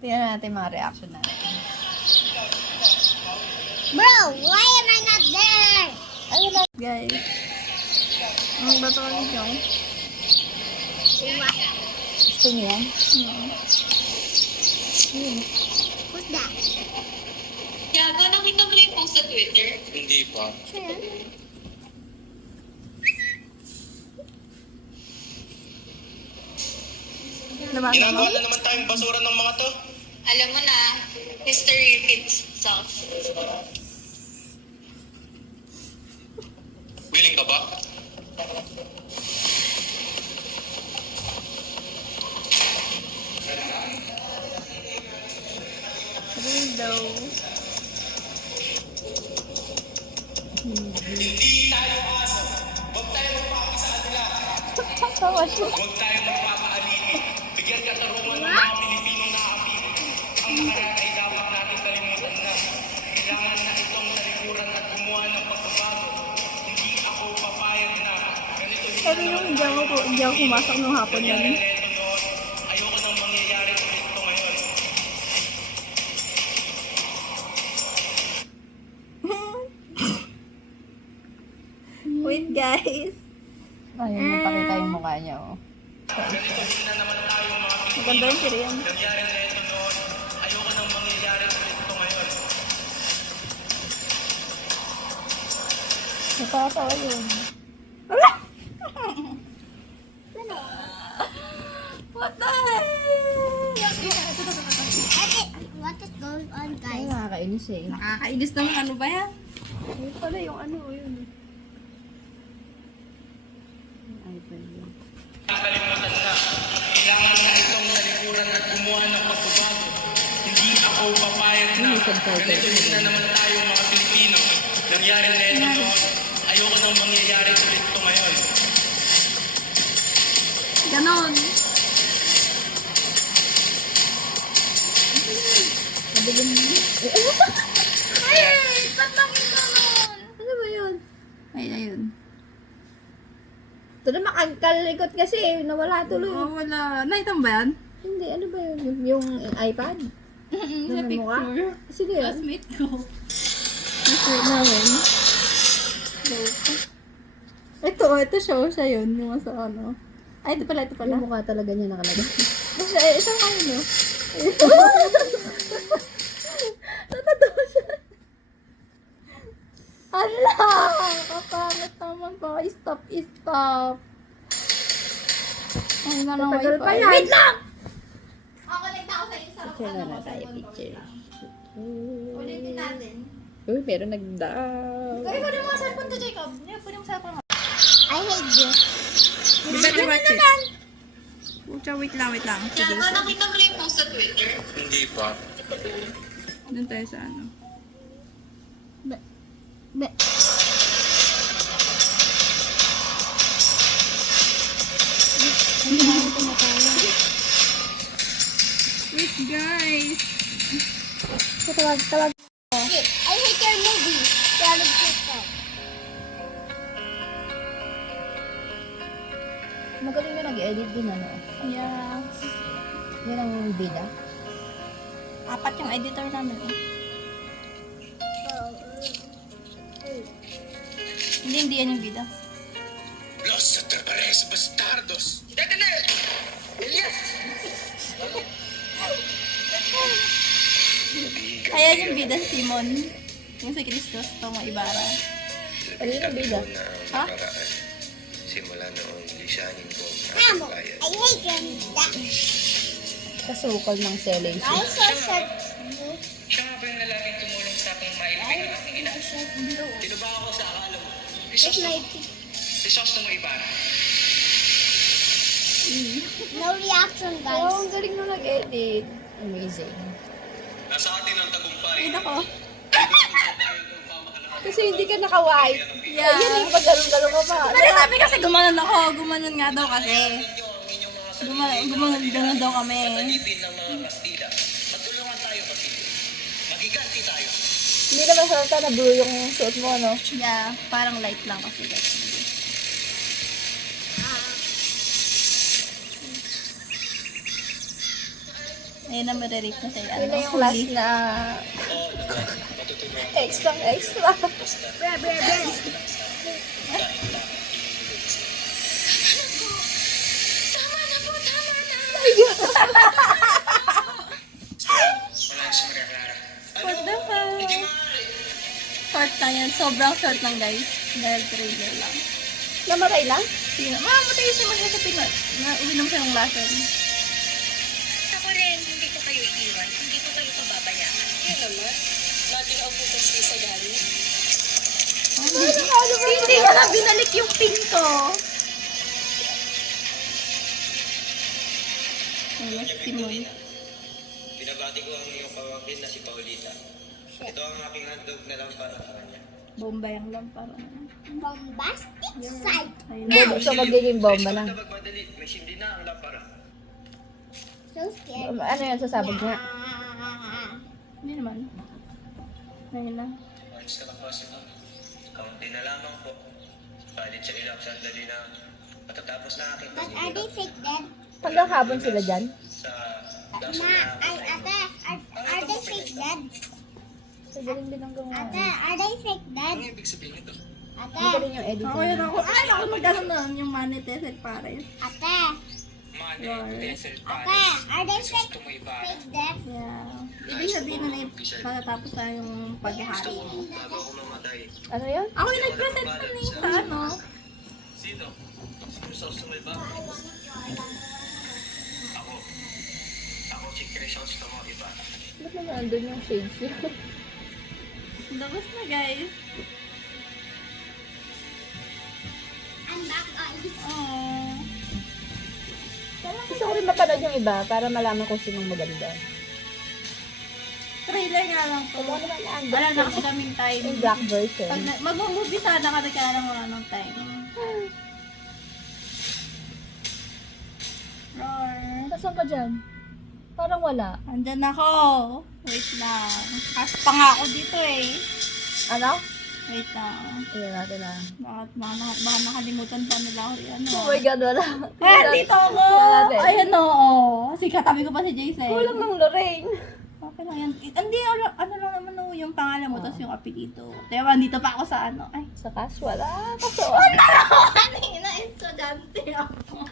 Tingnan natin mga reaction natin. Bro, why am I not there? Ay, wala guys. Ang bato ulit yung. What? Gusto niyo yan? What's that? Gago, nakita mo na yung post sa Twitter? Hindi pa. Sure. Nabasa mo? Ginagawa na naman tayong basura ng mga to. Alam mo na, history repeats itself. Willing ka ba? Rildo. Hindi tayo aso. Huwag tayo magpapakita sa kanila. Tawa siya. Huwag tayo magpapaalili. Bigyan katarungan ng mga Pilipinong naapi. Ang nakaraan ay dapat natin kalimutan na. Kailangan na itong talikuran at gumawa ng pagbabago. Hindi ako papayag na. Ganito Sabi nung hindi ako pumasok nung hapon yun. neto noon. Ayoko nang mangyayari ulit ito ngayon. Wait guys. Ayun, napakita yung mukha niya oh. Ganito din na naman tayo mga Maganda yung Korean. nangyari na ito noon. Ayoko nang mangyayari ulit ito ngayon. Natatawa yun. What the heck? What is going on, Ay, guys? nakakainis eh. Nakakainis naman, ano ba yan? Ayun pala yung ano, yun. Ay, pala yun. Kalimutan na. Kailangan na itong talikuran at gumawa ng pagbabago. Hindi ako papayag na. Ganito din na naman tayo mga Pilipino. Nangyari na ito noon. Ayoko nang mangyayari ulit ito ngayon. Ganon. Madilim mo. Ay, ba't bakit ganon? Ano ba yun? Ay, ayun. Ito na makagkalikot kasi nawala tuloy. Oo, wala. Nakita mo ba yan? Hindi, ano ba yun? Yung iPad? Sa Ano mukha? picture. Sige yan. Classmate ko. Picture namin. Ito siya yun. Yung sa ano. Ay, ito pala. Yung mukha talaga niya nakalagay. Basta, isang ano, no? Natatawa siya. Ala! Kapangit naman ko. Stop. Ay, na lang Tatagal wifi. pa yan. Wait lang! Connect ako sa isa. Picture na tayo, picture. Ulitin natin. Uy, pero nag-down. Kaya pwede mo sa cellphone to, Jacob. Pwede mo sa cellphone mo. I hate this. You better watch it. Pucha, wait lang. Sige, Gago, nakita mo na yung post sa Twitter? Hindi pa. doon tayo sa ano. But Wait, guys. Tawag. I hate your movie. Charlie Crystal. Magaling na nag-edit din, ano? Yeah. Yan ang bida. 4 yung editor namin eh. Hindi yan yung bida. Los atrapares bastardos! Detener! Elias! Ayan yung bida si Simon. Yung si Cristos, Tomo Ibarra. Ano yung bida? Ha? Simula noong lisanin ko Amo, I hate your movie. Kasukal ng selling. I saw short. Siya nga ba yung lalaking tumulong sa aking mailpin ng aking ina? Tinuba ako sa akala mo. It's my Risos mo iba. no reaction, Oh, guys. ang galing na nag-edit. Amazing. Nasa atin ang tagumpay. Ay, nako. Kasi hindi ka naka-white. Yeah. Yan yung pag-galong-galong ka pa. Pero sabi kasi gumanon ako. Gumanon nga daw kasi. Gumanon daw kami. Alipin ng mga Kastila. Magtulungan tayo, Basilio. Magiganti tayo. Hindi naman salta na blue yung suot mo, no? Yeah, parang light lang kasi. Ayun na marirate na sa'yo. Yun na yung last na extra. Bre, bre, bre. Wala si Maria Clara. What the fuck? Short lang yan. Sobrang short lang guys. Dahil trailer lang. Namatay lang? Sino? Mamamatay siya mag sa Pinoy. Uminom siya ng lason. Ako rin, hindi ko kayo iiwan. Hindi ko kayo pababayaan. Yan naman. Lagi na ako sa isagani. Hindi ka na binalik yung pin ko. Ayun, si Simon. Binabati ko ang iyong pamangkin na si Paulita. Ito ang aking handog na lang para sa kanya. Bomba yung lampara. Bombastic sight. Ayun. So, magiging bomba na. Kapag madali, may sindi na ang lampara. So scary. Ano yun, sasabog niya? Hindi naman. Ayun na. Ayos ka na po si Ma'am. Kaunti na lamang po. Palit sa ilang sandali na matatapos na aking But are they fake dead? Hanggang hapon sila dyan? sa Ma, lasa ate, are they fake dead? Magaling din ang gawa. Ate, are they fake dead? Anong ibig sabihin ito? Ate, Magaling yung editing. Ako yun ako. Ay, ako mag-ano na yung monetized pares. ate, Mane, Tesel, ate, Pares. are they Jesus, fake tumayba. dead? Yeah. Ibig sabihin na matatapos na yung paghahari. Bago ako mamatay. Ano yun? Ako yung nag-present na sa ano. Sino? Sino sa tumayba? Ako. Ako si Chris tumayba. Ba't naman andun yung shades yun? Labas na guys. I'm back, guys. Oh. Gusto ko rin mapanood yung iba para malaman kung sinong maganda. Trailer nga lang to. Ano naman ang Wala na kasi kaming time. yung black version. Pag mag-movie sana ka kaya lang wala ng time. Roar. Nasaan ka dyan? Parang wala. Andyan ako. Wait lang. As pa nga ako dito eh. Ano? Wait lang. Tingnan natin na. Baka nakalimutan pa nila ako. Ano? Oh my God, wala. Eh, dito ako! Tingnan natin. Ayan oo. Kasi katabi ko pa si Jason. Kulang ng Lorraine. Okay lang yan. Hindi, ano lang naman no, yung pangalan mo, tapos yung apelido. Diba, dito pa ako sa ano. Ay, Sa casual. Casual. ano? Kanina, estudyante ako.